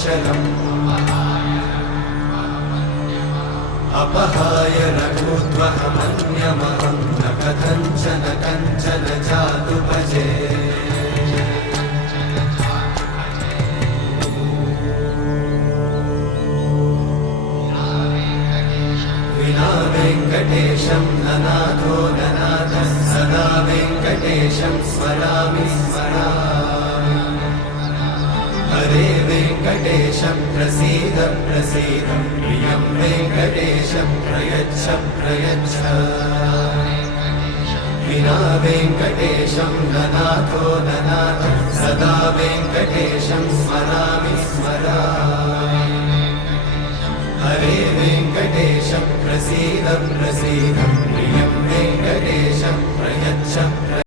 कौशलम् अपहाय रघुत्वहमन्यमहं न कथञ्चन कञ्चन जातु भजे विना वेङ्कटेशं ननाथो ननाथः सदा वेङ्कटेशं स्मरामि स्मरामि हरे वेङ्कटेशं प्रसीद प्रसीद प्रियं वेङ्कटेशं प्रयच्छ प्रयच्छ विना वेङ्कटेशं ननाथो ननाथः सदा वेङ्कटेशं स्मरामि स्मरामि हरे वेङ्कटेशं प्रसीद प्रसीद